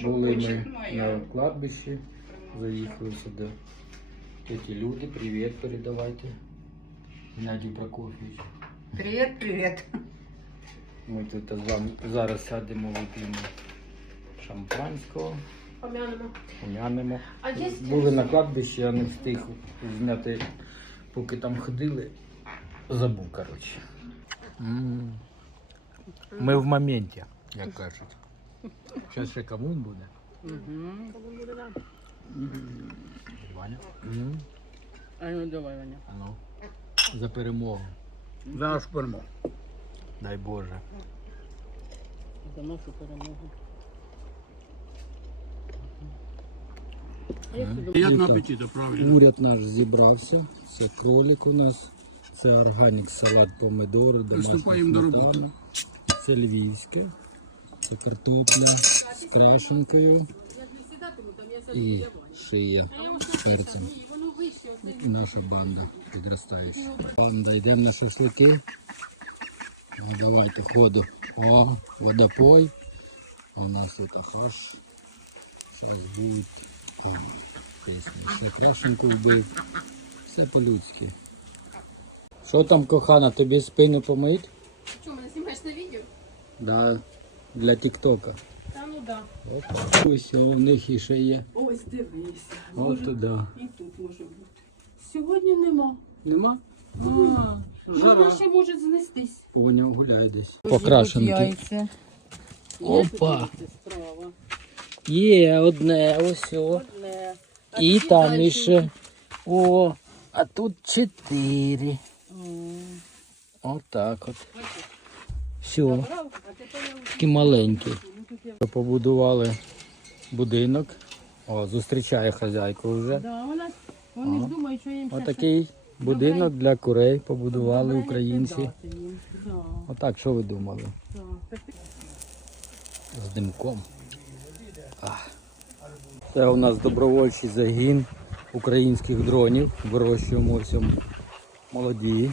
Були ми на кладбищі, заїхали сюди. Ті люди, привіт передавайте. Геннадій Прокофійович. Привет, привет. Ми тут з вами зараз сядемо, вип'ємо шампанського, Помянемо. пом'янемо. А є Були на кладбищі, я не встиг зняти, поки там ходили. Забув, коротше. Ми в моменті, як кажуть. Зараз ще комун буде. Ваня. М. А ну давай, Ваня. А ну. За перемогу. Зараз перемогу. Дай Боже. За нашу перемогу. Приятного правильно. Уряд наш зібрався. Це кролик у нас. Це органік салат помидори, домашня Приступаємо до сметана. роботи. Це львівське. Це картопля з крашенкою і шия перцем. І наша банда підростаюча. Банда, йдемо на шашлики. Ну, давайте ходу. О, водопой. У нас тут хаш. Зараз буде. Пісня. Ще крашенку вбив. Все по-людськи. Що там, кохана, тобі спину помить? Що, мене знімаєш на відео? Да, для Тіктока. Та ну да. От. Ось у них і ще є. Ось дивися. От туди. І тут може бути. Сьогодні нема. Нема? А, Вона ще може знестись. Поняв, гуляй десь. Покрашенки. Яйця. Опа. Це справа. Є одне, ось. о. Одне. А І там дальше. іще. О, а тут чотири. М. Отак от. Все. Брав, тут я- Побудували будинок. О, зустрічає хазяйку вже. Да, вона, вони ж думають, що їм Отакий будинок для курей побудували українці. Отак, що ви думали? З димком. Ах. Це у нас добровольчий загін українських дронів. Вирощуємо ось молоді.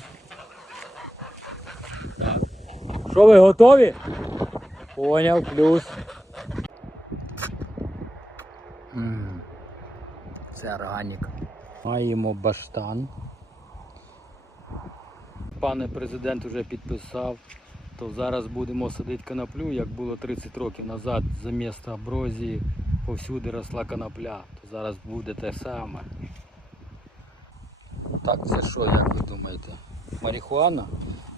Що ви готові? Поняв, плюс. М, Це органік. Маємо баштан. Пане президент вже підписав, то зараз будемо садити коноплю, як було 30 років назад за місто аброзії повсюди росла конопля. То зараз буде те саме. Так, це що, як ви думаєте? Марихуана?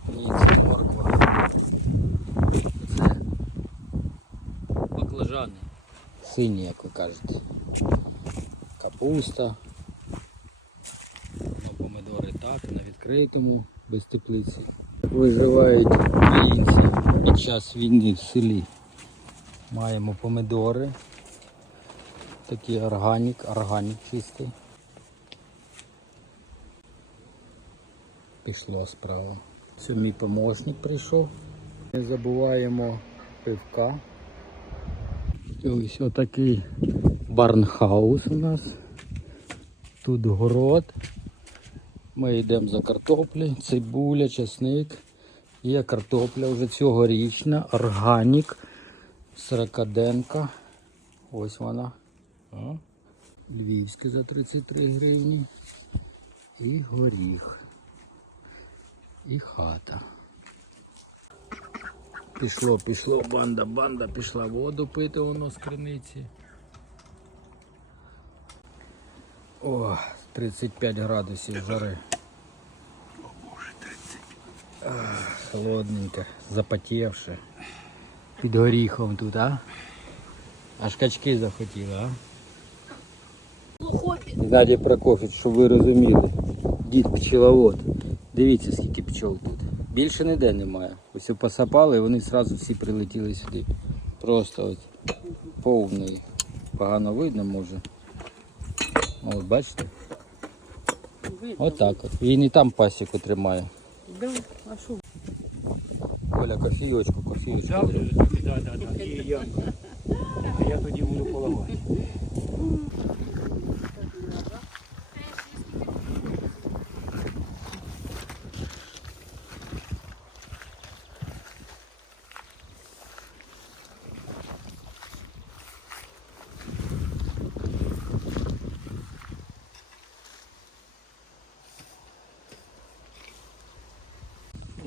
Ні, це морква. Це баклажани. Сині, як ви кажете. Капуста. Ну, помидори так, на відкритому, без теплиці. Виживають українці під час війни в селі. Маємо помидори. Такий органік, органік чистий. Пішло справа. Це мій помощник прийшов. Не забуваємо пивка. І ось отакий барнхаус у нас. Тут город. Ми йдемо за картоплі, цибуля, чесник. Є картопля вже цьогорічна, органік, сорокаденка. Ось вона. Львівська за 33 гривні. І горіх. І хата. Пішло, пішло, банда, банда, пішла воду пити воно з криниці. О, 35 градусів жари. Ах, Холодненько, запотівши. Під горіхом тут, а? Аж качки захотіли, а? Геннадій Прокофіч, щоб ви розуміли. Дід пчеловод. Дивіться, скільки пчол тут. Більше ніде немає. Ось посапали і вони одразу всі прилетіли сюди. Просто от повний. Погано видно може. От бачите? Видно. Отак от. Він і там пасіку тримає. Да, а що? Коля, кофійочку, кофійочку. Да, да, да. І я. А я тоді буду полагати.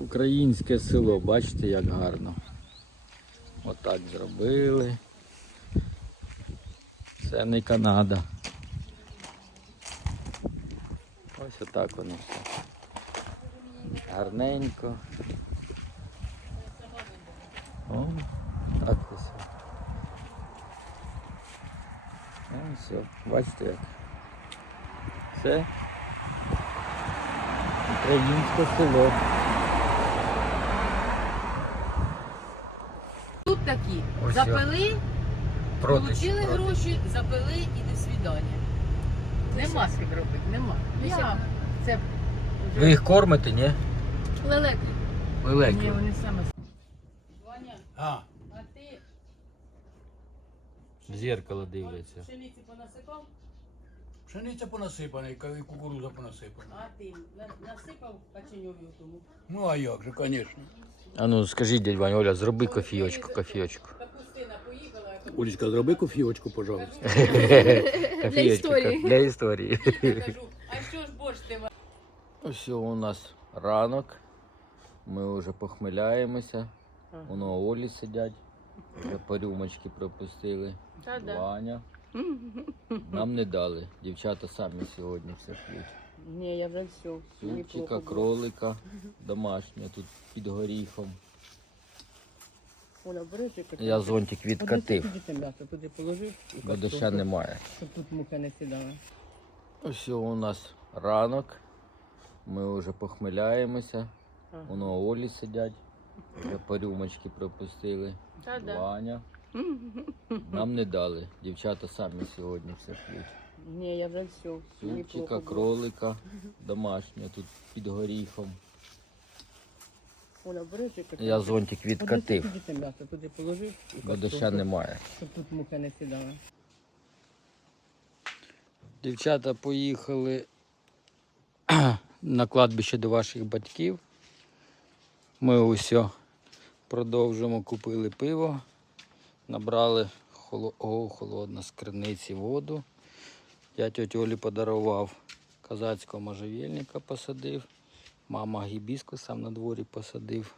Українське село, бачите, як гарно. Отак зробили. Це не Канада. Ось отак воно все. Гарненько. О, так ось. О, все, бачите як. Це українське село. Тут Ось Запили, Проти. отримали гроші, запили і до свідання. Нема з ким робити, нема. Як? Це Ви їх кормите, ні? Лелеки. Ні, вони саме. Ваня, А, а ти В зеркало дивляться. пшениці понасипав, пшениця понасипана, і кукуруза понасипана. а ти на- насипав каченьові тому. Ну а як же, звісно. А ну скажіть, дядь Вань, Оля, зроби кофійочку, кофійочку. Олечка, зроби кофійочку, пожалуйста. Кофійочку, історії. Для історії. а що ж борщ ти Ось у нас ранок. Ми вже похмеляємося. Воно Олі сидять. Вже по рюмочки пропустили. Ваня. Нам не дали. Дівчата самі сьогодні все п'ють. Ні, я вже все. Супчика, кролика, домашнє тут під горіхом. Оля, бери ти таке. Я зонтик відкатив, бо доща немає. Щоб тут муха не сідала. Ось у нас ранок. Ми вже похмеляємося. Ага. Воно Олі сидять. Вже по рюмочки пропустили. Та да. Ваня. Нам не дали. Дівчата самі сьогодні все п'ють. Ні, я вже все. Супчика, кролика, домашнє тут під горіхом. Оля, бери ти. Я зонтик відкатив, туди м'ясо туди положив? і бо доща картоплю, немає. Щоб тут муха не сідала. Дівчата поїхали на кладбище до ваших батьків. Ми усе продовжимо, купили пиво, набрали холо... О, холодно з криниці воду. Я тьоті Олі подарував казацького можжевельника посадив. Мама гібіску сам на дворі посадив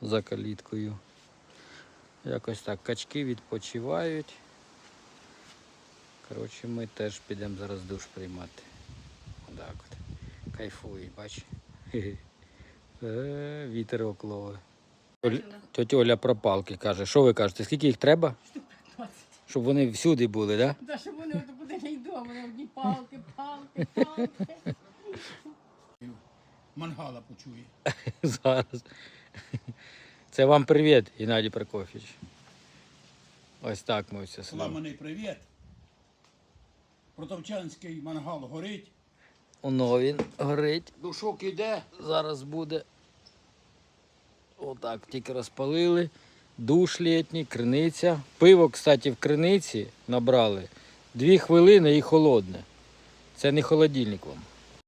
за каліткою. Якось так качки відпочивають. Коротше, ми теж підемо зараз душ приймати. Так от. Кайфують, бач. Е, Вітер оклове. Тетя Оля про палки каже. Що ви кажете, скільки їх треба? Щоб вони всюди були, так? Та щоб вони от не йду, вони одні палки, палки, палки. Мангала почує. Зараз. Це вам привіт, Геннадій Прокофійович. Ось так ми все село. Сламаний привіт. Протовчанський мангал горить. Воно він горить. Душок іде. Зараз буде. Отак, тільки розпалили. Душ літній, криниця. Пиво, кстати, в криниці набрали. Дві хвилини і холодне. Це не холодильник вам.